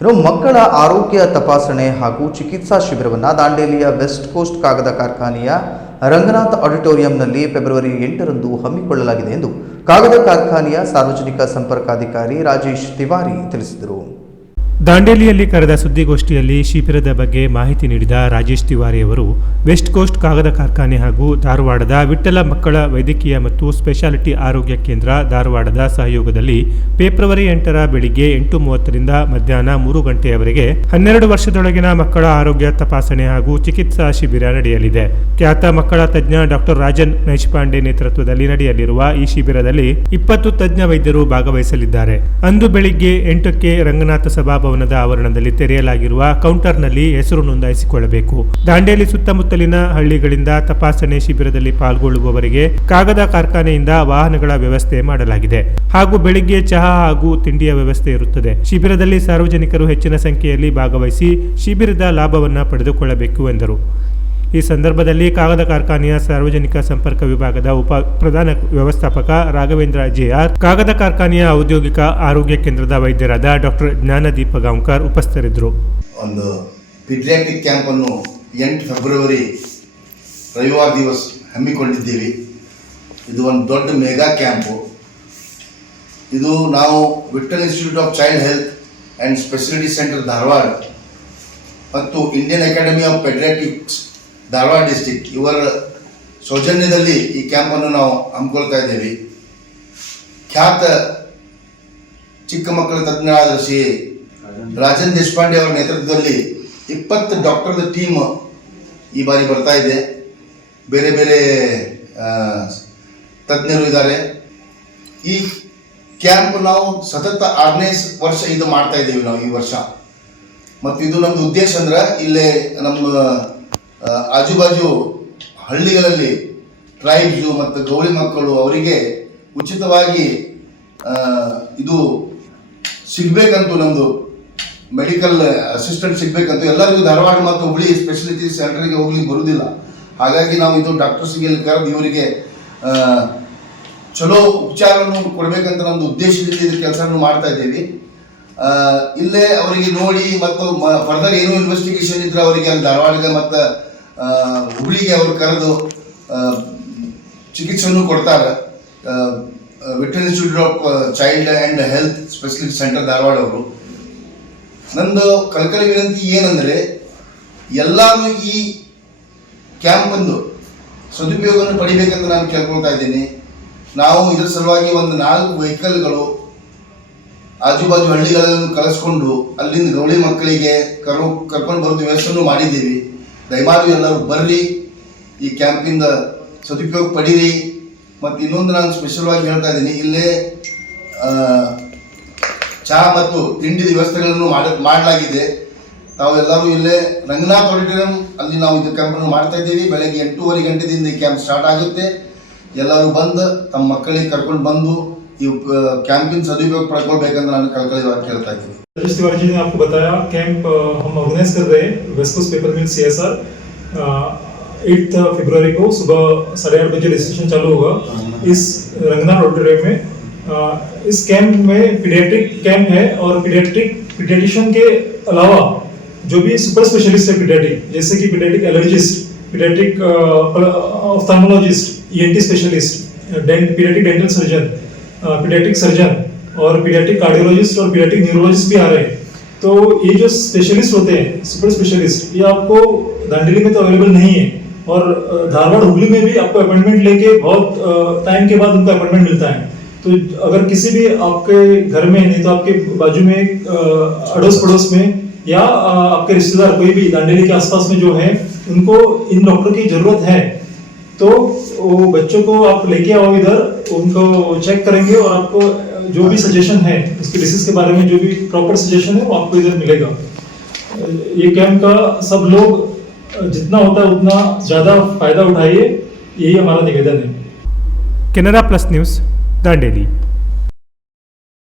ಇನ್ನು ಮಕ್ಕಳ ಆರೋಗ್ಯ ತಪಾಸಣೆ ಹಾಗೂ ಚಿಕಿತ್ಸಾ ಶಿಬಿರವನ್ನು ದಾಂಡೇಲಿಯ ವೆಸ್ಟ್ ಕೋಸ್ಟ್ ಕಾಗದ ಕಾರ್ಖಾನೆಯ ರಂಗನಾಥ್ ಆಡಿಟೋರಿಯಂನಲ್ಲಿ ಫೆಬ್ರವರಿ 8ರಂದು ಹಮ್ಮಿಕೊಳ್ಳಲಾಗಿದೆ ಎಂದು ಕಾಗದ ಕಾರ್ಖಾನೆಯ ಸಾರ್ವಜನಿಕ ಸಂಪರ್ಕಾಧಿಕಾರಿ ರಾಜೇಶ್ ತಿವಾರಿ ತಿಳಿಸಿದರು. ದಾಂಡೇಲಿಯಲ್ಲಿ ಕರೆದ ಸುದ್ದಿಗೋಷ್ಠಿಯಲ್ಲಿ ಶಿಬಿರದ ಬಗ್ಗೆ ಮಾಹಿತಿ ನೀಡಿದ ರಾಜೇಶ್ ತಿವಾರಿ ಅವರು ವೆಸ್ಟ್ ಕೋಸ್ಟ್ ಕಾಗದ ಕಾರ್ಖಾನೆ ಹಾಗೂ ಧಾರವಾಡದ ವಿಠ್ಠಲ ಮಕ್ಕಳ ವೈದ್ಯಕೀಯ ಮತ್ತು ಸ್ಪೆಷಾಲಿಟಿ ಆರೋಗ್ಯ ಕೇಂದ್ರ ಧಾರವಾಡದ ಸಹಯೋಗದಲ್ಲಿ ಫೆಬ್ರವರಿ 8ರ ಬೆಳಿಗ್ಗೆ 8:30ರಿಂದ ಮಧ್ಯಾಹ್ನ 3 ಗಂಟೆಯವರೆಗೆ 12 ವರ್ಷದೊಳಗಿನ ಮಕ್ಕಳ ಆರೋಗ್ಯ ತಪಾಸಣೆ ಹಾಗೂ ಚಿಕಿತ್ಸಾ ಶಿಬಿರ ನಡೆಯಲಿದೆ. ಖ್ಯಾತ ಮಕ್ಕಳ ತಜ್ಞ ಡಾಕ್ಟರ್ ರಾಜನ್ ನೈಷ್ಪಾಂಡೆ ನೇತೃತ್ವದಲ್ಲಿ ನಡೆಯಲಿರುವ ಈ ಶಿಬಿರದಲ್ಲಿ 20 ತಜ್ಞ ವೈದ್ಯರು ಭಾಗವಹಿಸಲಿದ್ದಾರೆ. ಅಂದು ಬೆಳಿಗ್ಗೆ 8ಕ್ಕೆ ರಂಗನಾಥ ಸಭಾಭವನದ ಆವರಣದಲ್ಲಿ ತೆರೆಯಲಾಗಿರುವ ಕೌಂಟರ್ನಲ್ಲಿ ಹೆಸರು ನೋಂದಾಯಿಸಿಕೊಳ್ಳಬೇಕು. ದಾಂಡೇಲಿ ಸುತ್ತಮುತ್ತಲಿನ ಹಳ್ಳಿಗಳಿಂದ ತಪಾಸಣೆ ಶಿಬಿರದಲ್ಲಿ ಪಾಲ್ಗೊಳ್ಳುವವರಿಗೆ ಕಾಗದ ಕಾರ್ಖಾನೆಯಿಂದ ವಾಹನಗಳ ವ್ಯವಸ್ಥೆ ಮಾಡಲಾಗಿದೆ ಹಾಗೂ ಬೆಳಿಗ್ಗೆ ಚಹಾ ಹಾಗೂ ತಿಂಡಿಯ ವ್ಯವಸ್ಥೆ ಇರುತ್ತದೆ. ಶಿಬಿರದಲ್ಲಿ ಸಾರ್ವಜನಿಕರು ಹೆಚ್ಚಿನ ಸಂಖ್ಯೆಯಲ್ಲಿ ಭಾಗವಹಿಸಿ ಶಿಬಿರದ ಲಾಭವನ್ನು ಪಡೆದುಕೊಳ್ಳಬೇಕು ಎಂದರು. ಈ ಸಂದರ್ಭದಲ್ಲಿ ಕಾಗದ ಕಾರ್ಖಾನೆಯ ಸಾರ್ವಜನಿಕ ಸಂಪರ್ಕ ವಿಭಾಗದ ಉಪ ಪ್ರಧಾನ ವ್ಯವಸ್ಥಾಪಕ ರಾಘವೇಂದ್ರ ಜೆಆರ್, ಕಾಗದ ಕಾರ್ಖಾನೆಯ ಔದ್ಯೋಗಿಕ ಆರೋಗ್ಯ ಕೇಂದ್ರದ ವೈದ್ಯರಾದ ಡಾಕ್ಟರ್ ಜ್ಞಾನದೀಪ ಗಾಂವ್ಕರ್ ಉಪಸ್ಥಿತರಿದ್ದರು. ಒಂದು ಪೀಡಿಯಾಟ್ರಿಕ್ ಕ್ಯಾಂಪ್ ಅನ್ನು 8 ಫೆಬ್ರವರಿ ರವಿವಾರ ದಿವಸ ಹಮ್ಮಿಕೊಂಡಿದ್ದೀವಿ. ಇದು ಒಂದು ದೊಡ್ಡ ಮೆಗಾ ಕ್ಯಾಂಪು. ಇದು ನಾವು Vitthal institute of child health and speciality centre Dharwad ಮತ್ತು Indian academy of paediatrics Dharwad district ಇವರ ಸೌಜನ್ಯದಲ್ಲಿ ಈ ಕ್ಯಾಂಪನ್ನು ನಾವು ಹಮ್ಮಿಕೊಳ್ತಾ ಇದ್ದೇವೆ. ಖ್ಯಾತ ಚಿಕ್ಕ ಮಕ್ಕಳ ತಜ್ಞರಾದ ಶ್ರೀ ರಾಜನ್ ದೇಶಪಾಂಡೆ ಅವರ ನೇತೃತ್ವದಲ್ಲಿ 20 ಡಾಕ್ಟರ್ದ ಟೀಮ್ ಈ ಬಾರಿ ಬರ್ತಾ ಇದೆ. ಬೇರೆ ಬೇರೆ ತಜ್ಞರು ಇದ್ದಾರೆ. ಈ ಕ್ಯಾಂಪ್ ನಾವು ಸತತ 6ನೇ ವರ್ಷ ಇದು ಮಾಡ್ತಾ ಇದ್ದೇವೆ ನಾವು ಈ ವರ್ಷ. ಮತ್ತು ಇದು ನಮ್ಮದು ಉದ್ದೇಶ ಅಂದ್ರೆ ಇಲ್ಲೇ ನಮ್ಮ ಆಜುಬಾಜು ಹಳ್ಳಿಗಳಲ್ಲಿ ಟ್ರೈಬ್ಸು ಮತ್ತು ಗೌಳಿ ಮಕ್ಕಳು ಅವರಿಗೆ ಉಚಿತವಾಗಿ ಇದು ಸಿಗಬೇಕಂತೂ, ನಮ್ಮದು ಮೆಡಿಕಲ್ ಅಸಿಸ್ಟೆಂಟ್ ಸಿಗಬೇಕಂತೂ ಎಲ್ಲರಿಗೂ ಧಾರವಾಡ ಮತ್ತು ಹುಬ್ಳಿ ಸ್ಪೆಷಾಲಿಟಿ ಸೆಂಟರ್ಗೆ ಹೋಗ್ಲಿಕ್ಕೆ ಬರುವುದಿಲ್ಲ. ಹಾಗಾಗಿ ನಾವು ಇದು ಡಾಕ್ಟರ್ಸ್ಗೆ ಕರೆದು ಇವರಿಗೆ ಚಲೋ ಉಪಚಾರವನ್ನು ಕೊಡಬೇಕಂತ ನಮ್ಮದು ಉದ್ದೇಶದಿಂದ ಇದು ಕೆಲಸವನ್ನು ಮಾಡ್ತಾ ಇದ್ದೀವಿ. ಇಲ್ಲೇ ಅವರಿಗೆ ನೋಡಿ ಮತ್ತು ಫರ್ದರ್ ಏನೋ ಇನ್ವೆಸ್ಟಿಗೇಷನ್ ಇದ್ರೆ ಅವರಿಗೆ ಅಲ್ಲಿ ಧಾರವಾಡಗೆ ಮತ್ತು ಹುಬ್ಳಿಗೆ ಅವರು ಕರೆದು ಚಿಕಿತ್ಸೆಯನ್ನು ಕೊಡ್ತಾರೆ. Vitthal institute of child and health specialist centre Dharwad ಅವರು. ನಂದು ಕಳಕಳಿ ವಿನಂತಿ ಏನಂದರೆ ಎಲ್ಲರೂ ಈ ಕ್ಯಾಂಪಂದು ಸದುಪಯೋಗವನ್ನು ಪಡಿಬೇಕಂತ ನಾನು ಕೇಳ್ಕೊಳ್ತಾ ಇದ್ದೀನಿ. ನಾವು ಇದರ ಸಲುವಾಗಿ ಒಂದು 4 ವೆಹಿಕಲ್ಗಳು ಆಜುಬಾಜು ಹಳ್ಳಿಗಳನ್ನು ಕಳಿಸ್ಕೊಂಡು ಅಲ್ಲಿಂದ ಗೌಳಿ ಮಕ್ಕಳಿಗೆ ಕರ್ಕೊಂಡು ಬರೋದು ವ್ಯವಸ್ಥೆಯನ್ನು ಮಾಡಿದ್ದೀವಿ. ದಯಮಾಡಿ ಎಲ್ಲರೂ ಬರ್ರಿ, ಈ ಕ್ಯಾಂಪಿಂದ ಸದುಪಯೋಗ ಪಡೀರಿ. ಮತ್ತು ಇನ್ನೊಂದು ನಾನು ಸ್ಪೆಷಲ್ವಾಗಿ ಹೇಳ್ತಾ ಇದ್ದೀನಿ, ಇಲ್ಲೇ ಚಹಾ ಮತ್ತು ತಿಂಡಿದ ವ್ಯವಸ್ಥೆಗಳನ್ನು ಮಾಡಲಾಗಿದೆ. ತಾವೆಲ್ಲರೂ ಇಲ್ಲೇ ರಂಗನಾಥ್ ಆಡಿಟೋರಿಯಂ ಅಲ್ಲಿ ನಾವು ಇದು ಕ್ಯಾಂಪನ್ನು ಮಾಡ್ತಾ ಇದ್ದೀವಿ. ಬೆಳಗ್ಗೆ 8:30 ಗಂಟೆದಿಂದ ಈ ಕ್ಯಾಂಪ್ ಸ್ಟಾರ್ಟ್ ಆಗುತ್ತೆ. ಎಲ್ಲರೂ ಬಂದು ತಮ್ಮ ಮಕ್ಕಳಿಗೆ ಕರ್ಕೊಂಡು ಬಂದು ಈ कैंपिंग सदुपयोग पड़कोलಬೇಕಂತ ನಾನು ಕಳಕಳಿಯಾಗಿ ಕೇಳ್ತಾ ಇದ್ದೀನಿ. राजेश तिवारी जी ने आपको बताया कैंप हम ऑर्गेनाइज कर रहे हैं वेस्ट कोस्ट पेपर मिल CSR 8 फरवरी को सुबह 8:30 बजे रजिस्ट्रेशन चालू होगा इस रंगनाथ ऑडिटोरियम में. इस कैंप में पीडियाट्रिक कैंप है और पीडियाट्रिशियन के अलावा जो भी सुपर स्पेशलिस्ट है पीडियाट्रिक, जैसे कि paediatric allergist, paediatric ophthalmologist, ENT specialist, paediatric dental surgeon, paediatric surgeon और पीडियाट्रिक कार्डियोलॉजिस्ट और पीडियाट्रिक न्यूरोलॉजिस्ट भी आ रहे हैं. तो ये जो स्पेशलिस्ट होते हैं सुपर स्पेशलिस्ट, ये आपको दांडेली में तो अवेलेबल नहीं है और धारवाड़ हुबली में भी आपको अपॉइंटमेंट लेके बहुत टाइम के बाद उनका अपॉइंटमेंट मिलता है. तो अगर किसी भी आपके घर में नहीं तो आपके बाजू में अड़ोस पड़ोस में या आपके रिश्तेदार कोई भी दांडेली के आसपास में जो है उनको इन डॉक्टर की जरूरत है तो वो बच्चों को आप लेके आओ इधर, उनको चेक करेंगे और आपको जो भी सजेशन है उसके डिसीज के बारे में जो भी प्रॉपर सजेशन है वो आपको इधर मिलेगा. ये कैंप का सब लोग जितना होता है उतना ज़्यादा फायदा उठाइए, यही हमारा निवेदन है. Canara plus news Dandeli.